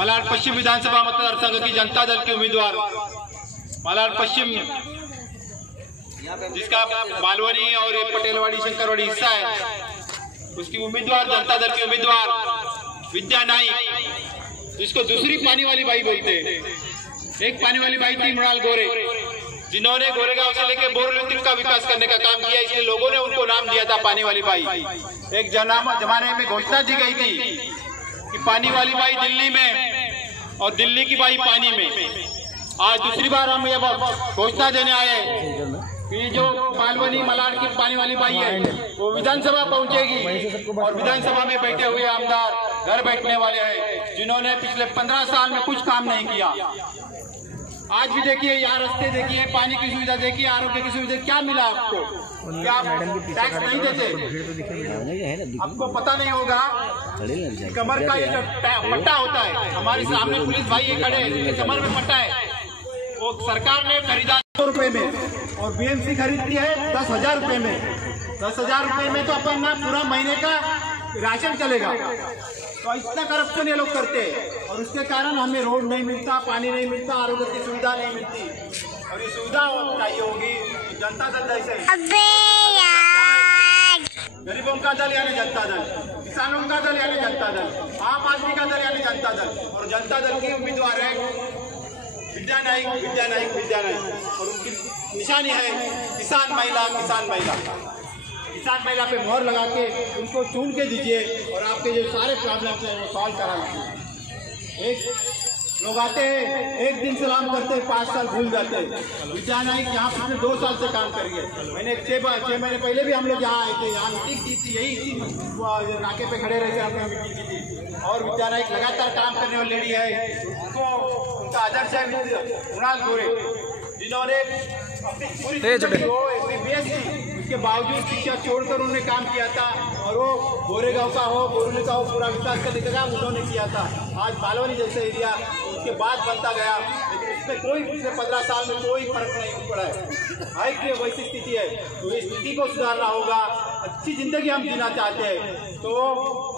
मलाड पश्चिम विधानसभा मतदारसंघ की जनता दल के उम्मीदवार मलाड पश्चिम, जिसका मालवनी और पटेलवाड़ी शंकरवाड़ी हिस्सा है, उसकी उम्मीदवार जनता दल की उम्मीदवार विद्या नाइक, जिसको दूसरी पानी वाली बाई बोलते हैं। एक पानी वाली बाई थी मृणाल गोरे, जिन्होंने गोरेगांव से लेकर बोरली तक का विकास करने का काम किया, इसलिए लोगों ने उनको नाम दिया था पानी वाली बाई। एक जमाने में घोषणा दी गई थी कि पानी वाली बाई दिल्ली में और दिल्ली की बाई पानी में। आज दूसरी बार हम ये घोषणा देने आए कि जो मालवनी मलाड की पानी वाली बाई है वो विधानसभा पहुंचेगी और विधानसभा में बैठे हुए आमदार घर बैठने वाले हैं, जिन्होंने पिछले 15 साल में कुछ काम नहीं किया। आज भी देखिए, यहाँ रास्ते देखिए, पानी की सुविधा देखिए, आरोग्य की सुविधा, क्या मिला आपको? क्या आप टैक्स नहीं देते? आपको पता नहीं होगा कमर का ये जो पट्टा होता है, हमारे सामने पुलिस भाई ये खड़े हैं, कमर में पट्टा है, वो सरकार ने खरीदा 100 रुपए में और बीएमसी खरीदती है 10,000 रुपए में। 10,000 रुपए में तो अपन ना पूरा महीने का राशन चलेगा। तो इतना करप्शन ये लोग करते हैं और उसके कारण हमें रोड नहीं मिलता, पानी नहीं मिलता, आरोग्य की सुविधा नहीं मिलती। और ये सुविधा चाहिए होगी जनता दल जैसे गरीबों का दल यानी जनता दल, किसानों का दल यानी जनता दल, आम आदमी का दल यानी जनता दल। और जनता दल की उम्मीदवार है विद्या नाइक और उनकी निशानी है किसान महिला। किसान महिला पे मोहर लगा के उनको चुन के दीजिए और आपके जो सारे प्रॉब्लम्स हैं वो सॉल्व करा लीजिए। एक लोग आते हैं, एक दिन सलाम करते हैं, 5 साल भूल जाते हैं। विद्या नाइक यहाँ पिछले 2 साल से काम कर रही है। मैंने 6 महीने पहले भी हम लोग यहाँ आए थे, यहाँ मीटिंग की थी, यही इसी नाके पे खड़े रहे थे, हमने मीटिंग की थी। और विद्या नाइक लगातार काम करने वाली लेडी है। उनको उनका आदर्श है मृणाल गोरे, जिन्होंने अपनी पूरी MBBS की, उसके बावजूद शिक्षा छोड़कर उन्होंने काम किया था और वो गोरेगांव का हो, बोरली का हो, पूरा विकास करने का काम उन्होंने किया था। आज मालवनी जैसे एरिया उसके बाद बनता गया, लेकिन इसमें कोई पिछले 15 साल में कोई फर्क नहीं पड़ा है। हाई की वैसी स्थिति है, तो इस स्थिति को सुधारना होगा। अच्छी जिंदगी हम जीना चाहते हैं तो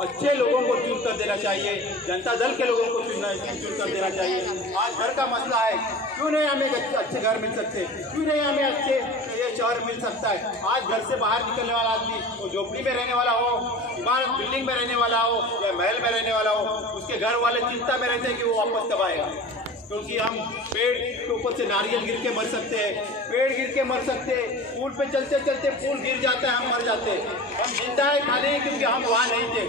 अच्छे लोगों को चुन कर देना चाहिए, जनता दल के लोगों को चुन कर देना चाहिए। आज घर का मसला है, क्यों नहीं हमें अच्छे घर मिल सकते, क्यों नहीं हमें अच्छे ये शहर मिल सकता है। आज घर से बाहर निकलने वाला आदमी, वो झोपड़ी में रहने वाला हो, इमारत बिल्डिंग में रहने वाला हो या महल में रहने वाला हो, उसके घर वाले चिंता में रहते हैं कि वो वापस कब आएगा। क्योंकि हम पेड़ के ऊपर से नारियल गिर के मर सकते हैं, पेड़ गिर के मर सकते हैं, पुल पे चलते चलते पुल गिर जाता है, हम मर जाते हैं। हम जिंदा है खाली क्योंकि हम वहाँ नहीं थे,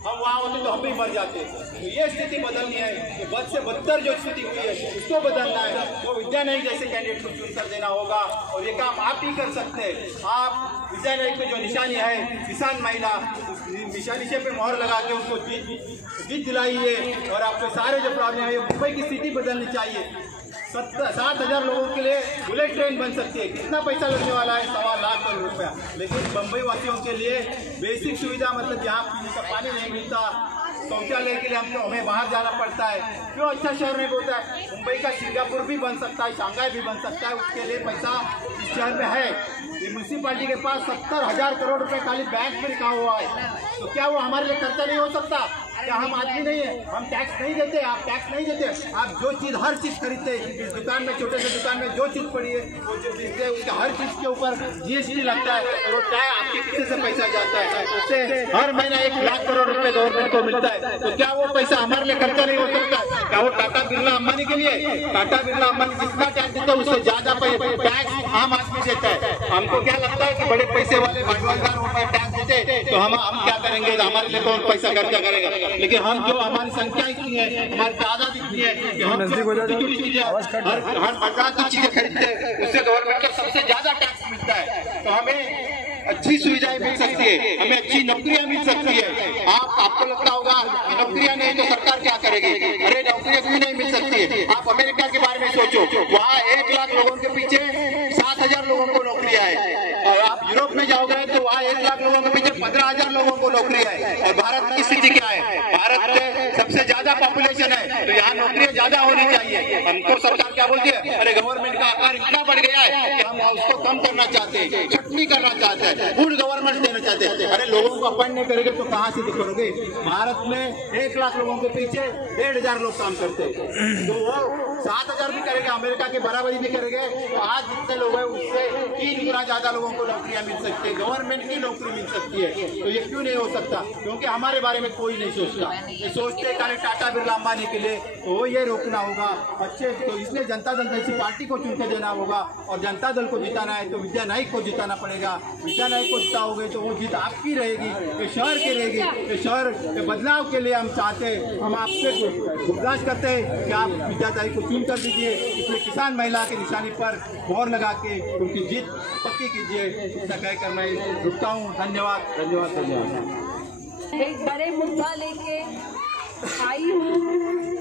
हम वहाँ होते तो हम भी मर जाते। तो ये स्थिति बदलनी है, ये बद से बदतर जो स्थिति हुई है उसको बदलना है। वो विद्या नाइक जैसे कैंडिडेट को चुन कर देना होगा और ये काम आप ही कर सकते हैं। आप विद्या नाइक पे जो निशानी है किसान महिला, उस निशानी पे मोहर लगा के उनको जीत दिलाइए और आपके सारे जो प्रॉब्लम है, मुंबई की स्थिति बदलनी चाहिए। 7,000 लोगों के लिए बुलेट ट्रेन बन सकती है। कितना पैसा लगने वाला है? 1.25 लाख करोड़ रुपया। लेकिन बम्बई वासियों के लिए बेसिक सुविधा, मतलब यहाँ पीने का पानी नहीं मिलता, शौचालय के लिए हमें बाहर जाना पड़ता है। क्यों अच्छा शहर नहीं बोलता है? मुंबई का सिंगापुर भी बन सकता है, शंघाई भी बन सकता है, उसके लिए पैसा इस शहर में है। ये म्यूनसिपालिटी के पास 70,000 करोड़ रुपए खाली बैंक में रखा हुआ है, तो क्या वो हमारे लिए खर्चा नहीं हो सकता? क्या हम आदमी नहीं है? हम टैक्स नहीं देते? आप टैक्स नहीं देते? आप जो चीज़, हर चीज़ खरीदते हैं इस दुकान में, छोटे से दुकान में जो चीज़ पड़ी है वो जो चीज़ है उसका हर चीज़ के ऊपर GST लगता है और वो टैक्स आपके किसी से पैसा जाता है, उससे हर महीना 1 लाख करोड़ रुपए गवर्नमेंट को मिलता है। तो क्या वो पैसा हमारे लिए खर्चा नहीं हो सकता? क्या वो टाटा बिरला अंबानी के लिए? टाटा बिरला अंबानी जितना टैक्स देता है उससे ज्यादा टैक्स आम आदमी देता है। हमको क्या लगता है कि बड़े पैसे वाले भागीदार टैक्स देते तो हम क्या करेंगे? हमारे लिए कौन पैसा खर्चा करेगा? लेकिन हम जो हमारी संख्या इतनी है, हमारी तादाद इतनी है कि हम हर प्रकार की चीजें खरीदते हैं, उससे गवर्नमेंट को सबसे ज्यादा टैक्स मिलता है। तो हमें अच्छी सुविधाएं मिल सकती है, हमें अच्छी नौकरियां मिल सकती है। आपको लगता होगा नौकरियां नहीं तो सरकार क्या करेगी? अरे नौकरियां क्यों नहीं मिल सकती है? आप अमेरिका के बारे में सोचो, वहाँ 1 लाख लोगों के पीछे 7,000 लोगों को नौकरियां है। और आप यूरोप में जाओगे तो वहाँ 1 लाख लोगों के पीछे 15,000 लोगों को नौकरियां है। और भारत की स्थिति क्या है? भारत में सबसे ज्यादा पॉपुलेशन है, तो यहाँ नौकरियां ज्यादा होनी चाहिए। हमको सरकार क्या बोलती है? अरे गवर्नमेंट का आकार इतना बढ़ गया है कि हम उसको कम करना चाहते हैं, छटनी करना चाहते हैं, गुड गवर्नमेंट देना चाहते हैं। अरे लोगों को अपॉइंट नहीं करेंगे तो कहाँ से करोगे? भारत में 1 लाख लोगों के पीछे 1,500 लोग काम करते हैं, तो वो 7,000 भी करेंगे, अमेरिका के बराबरी भी करेंगे, तो आज जितने लोग हैं उससे 3 गुना ज्यादा लोगों को नौकरियां मिल सकती है, गवर्नमेंट की नौकरी मिल सकती है। तो ये क्यों नहीं हो सकता? क्योंकि हमारे बारे में कोई नहीं सोचता। ये सोचते खाली टाटा बिरला अंबानी के लिए, तो ये रोकना होगा अच्छे। तो इसलिए जनता दल जैसी पार्टी को चुन के देना होगा, और जनता दल को जिताना है तो विद्या नाइक को जिताना पड़ेगा। विद्या नाइक को जिताओगे तो वो जीत आपकी रहेगी, ये शहर की रहेगी। ये शहर के बदलाव के लिए हम चाहते हैं, हम आपसे गुजारिश करते हैं कि आप विद्या नाइक को चुन कर दीजिए। इसमें किसान महिला की निशानी पर मोहर लगा के उनकी जीत पक्की कीजिए। ऐसा कहकर मैं रुकता हूँ। धन्यवाद, धन्यवाद, धन्यवाद। एक बड़े मुद्दा लेके आई हूँ,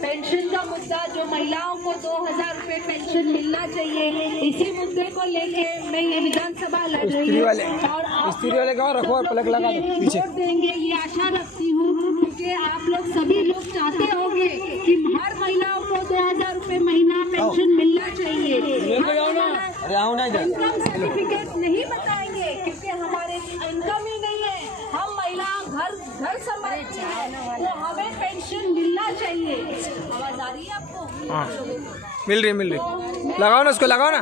पेंशन का मुद्दा, जो महिलाओं को 2,000 रुपए पेंशन मिलना चाहिए। इसी मुद्दे को लेके मैं ये विधानसभा लड़ रही हूँ, और स्त्री वाले का रखो और पलक लगा दो पीछे। वोट देंगे ये आशा रखती हूँ, क्योंकि आप लोग सभी लोग चाहते होंगे कि हर महिलाओं को 2,000 रुपए महीना पेंशन मिलना चाहिए। इनकम सर्टिफिकेट नहीं बताएंगे क्योंकि हमारे इनकम ही नहीं है, हम महिला घर संभालते हैं, तो हमें पेंशन मिलना चाहिए। आवाज आ रही है आपको? हाँ, मिल रही। लगाओ ना उसको, लगाओ ना,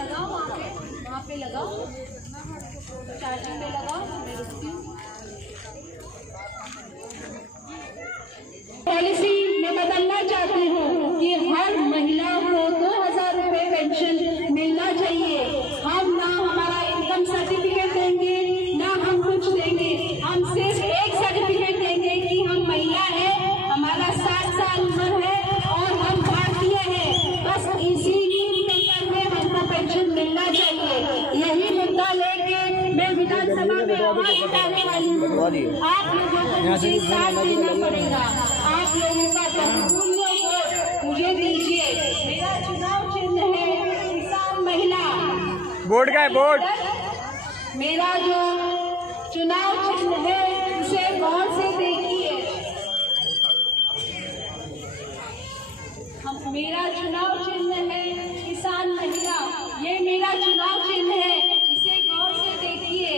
लगाओ वहाँ पे लगाओ, चार्जिंग पे लगाओ। पॉलिसी में बदलना चाहती हूँ कि हर महिला को 2,000 रुपए पेंशन मिलना चाहिए। हम ना हमारा इनकम सर्टिफिकेट देंगे, ना हम कुछ देंगे, हम सिर्फ एक सर्टिफिकेट देंगे कि हम महिला है, हमारा 60 साल उम्र है और हम भारतीय है। बस इसी पेपर में हमको पेंशन मिलना चाहिए। यही मुद्दा लेके मैं विधानसभा में आवाज उठाने वाली हूँ। आप लोगों को मुझे साथ देना पड़ेगा, आप लोगों का बहुमूल्य वोट मुझे दीजिए। मेरा चुनाव चिन्ह है किसान महिला। बोर्ड का है, बोर्ड। मेरा जो चुनाव चिन्ह है उसे गौर से देखिए। मेरा चुनाव चिन्ह है किसान महिला, ये मेरा चुनाव चिन्ह है, इसे गौर से देखिए।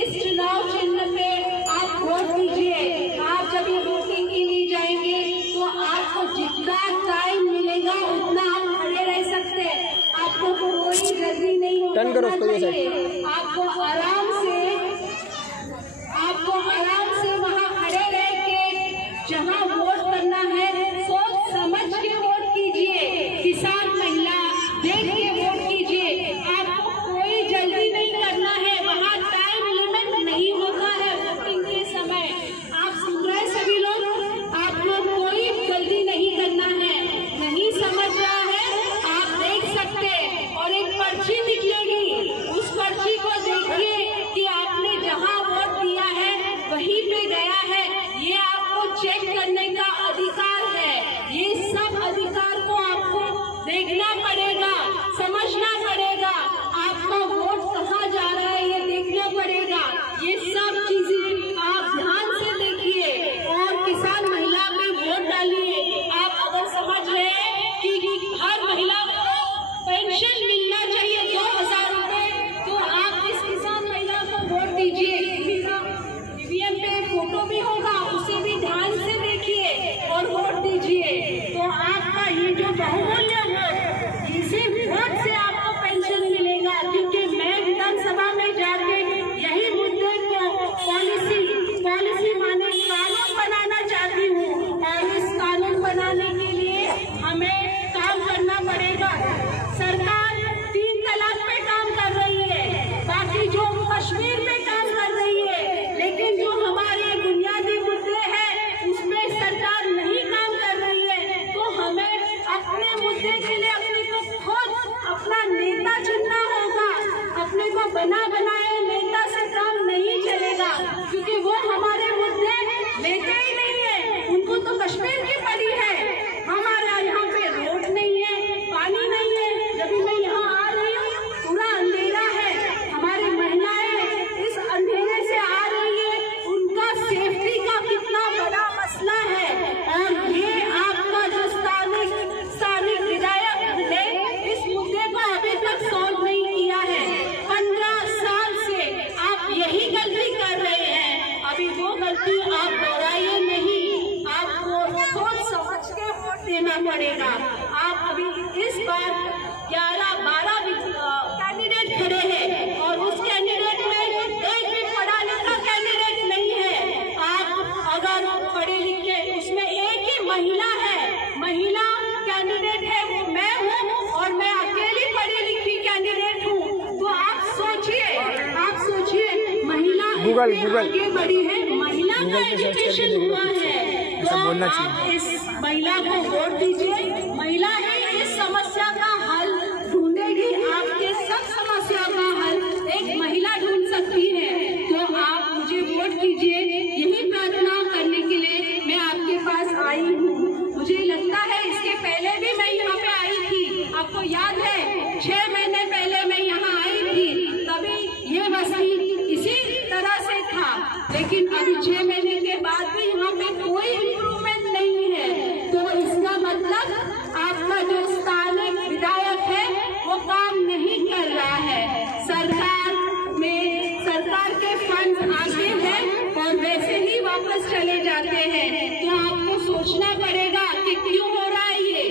इस चुनाव चिन्ह पे आप वोट दीजिए। आप जब ये वोटिंग के लिए जाएंगे तो आपको जितना टाइम मिलेगा उतना आप खड़े रह सकते हैं। आपको कोई जल्दी नहीं होना चाहिए। आपको आराम से वहाँ खड़े रह के जहाँ वोट करना है सोच समझ के वोट कीजिए। किसान महिला देख के वोट कीजिए। आपको कोई जल्दी नहीं करना है, वहाँ टाइम लिमिट नहीं होता है वोटिंग के समय। आप सुन रहे सभी लोग, आप लोग कोई जल्दी नहीं करना है। नहीं समझ रहा है आप देख सकते, और एक पर्ची निकलेगी, उस पर्ची को देखिए कि आपने जहाँ वोट दिया है वहीं पे गया है। ये आपको चेक करने का अधिकार है। ये सब अधिकार को आपको देखना पड़ेगा, समझना पड़ेगा। आपका वोट कहाँ जा रहा है ये देखना पड़ेगा। ये सब चीजें आप ध्यान से देखिए और किसान महिला पे वोट डालिए। आप अगर समझ रहे हैं कि हर महिला को पेंशन मिलना चाहिए 2,000 रुपए, तो आप इस किसान महिला को वोट दीजिए। ईवीएम पे फोटो भी होगा, उसे भी ध्यान से देखिए और वोट दीजिए। तो आपका ये जो बहुमूल्य वोट, इसी वोट से आपको पेंशन मिलेगा। क्योंकि मैं विधानसभा में जाके यही मुद्दे को पॉलिसी माने कानून बनाना चाहती हूँ, और इस कानून बनाने के लिए हमें काम करना पड़ेगा। सरकार 3 तलाक पे काम कर रही है, बाकी जो कश्मीर पे काम कर रही है, लेकिन जो हमारे बुनियादी मुद्दे हैं उसमें सरकार नहीं काम कर रही है। तो हमें अपने मुद्दे देना पड़ेगा। आप अभी इस बार 11-12 कैंडिडेट खड़े हैं और उस कैंडिडेट में एक भी पढ़ा लिखा कैंडिडेट नहीं है। आप अगर पढ़े लिखे, उसमें एक ही महिला है, महिला कैंडिडेट है, वो मैं हूँ और मैं अकेली पढ़ी लिखी कैंडिडेट हूँ। तो आप सोचिए महिला आगे बढ़ी है, महिला का एजुकेशन हुआ है, तो आप इस महिला को वोट दीजिए। महिला ही इस समस्या का हल ढूंढेगी, आपके सब समस्या का हल एक महिला ढूंढ सकती है। तो आप मुझे वोट दीजिए, यही प्रार्थना करने के लिए मैं आपके पास आई हूँ। मुझे लगता है इसके पहले भी मैं यहाँ पे आई थी, आपको याद है 6 महीने पहले मैं यहाँ आई थी, तभी ये बस्ती इसी तरह से था। लेकिन अभी 6 महीने के बाद भी यहाँ पे कोई इम्प्रूवमेंट नहीं है। तो इसका मतलब आपका जो स्थानीय विधायक है वो काम नहीं कर रहा है। सरकार के फंड आते हैं और वैसे ही वापस चले जाते हैं। तो आपको सोचना पड़ेगा कि क्यों हो रहा है, ये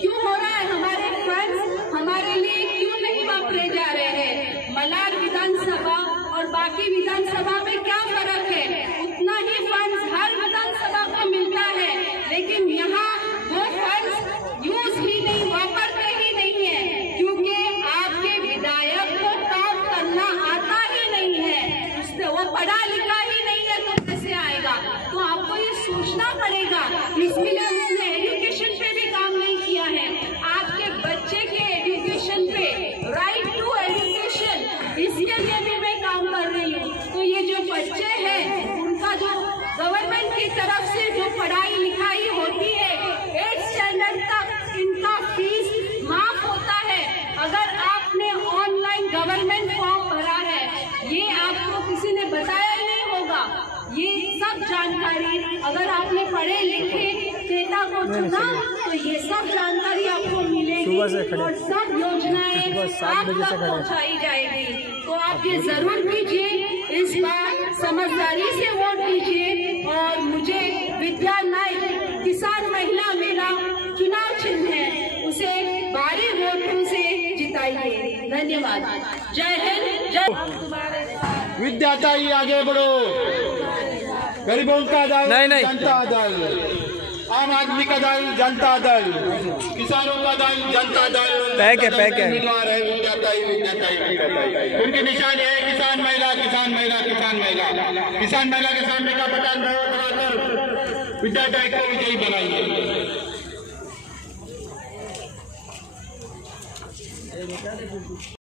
क्यों हो रहा है, हमारे फंड हमारे लिए क्यों नहीं वापरे जा रहे हैं। मलाड विधानसभा और बाकी विधानसभा में क्या फर्क है, उतना ही फंड हर विधानसभा को मिलता है, लेकिन यहाँ वो फंड यूज ही नहीं, वापरते ही नहीं है, क्योंकि आपके विधायक को काम करना आता ही नहीं है, उससे वो पढ़ा लिखा ही नहीं है, तो कैसे आएगा। तो आपको ये सोचना पड़ेगा, इसलिए उसने एजुकेशन पे भी काम नहीं किया है। आपके बच्चे के एजुकेशन पे, राइट टू एजुकेशन, इसके लिए भी मैं काम कर रही हूँ। तो ये जो बच्चे हैं उनका जो गवर्नमेंट की तरफ से जो पढ़ाई लिखाई होती है 8th स्टैंडर्ड तक, इनका फीस माफ होता है। अगर आपने ऑनलाइन गवर्नमेंट फॉर्म भरा है, ये आपको किसी ने बताया ही नहीं होगा। ये सब जानकारी अगर आपने पढ़े लिखे नेता को चुना तो ये सब जानकारी आपको मिलेगी और सब योजनाएं आप तक पहुँचाई जाएगी। तो आप ये जरूर कीजिए, इस बार समझदारी से वोट दीजिए और मुझे विद्या नाइक किसान महिला मेरा चुनाव चिन्ह है, उसे भारी वोटों से जिताइए। धन्यवाद। जय हिंद, जय। विद्याताई आगे बढ़ो, गरीबों का दल जनता दल, आम आदमी का दल जनता दल, किसानों का दल जनता दल। पैक है उम्मीदवार है विद्याताई। उनकी निशानी है किसान महिला, किसान महिला, किसान महिला। किसान महिला के सामने का बटन दबाकर विद्याताई को विजयी बनाइए।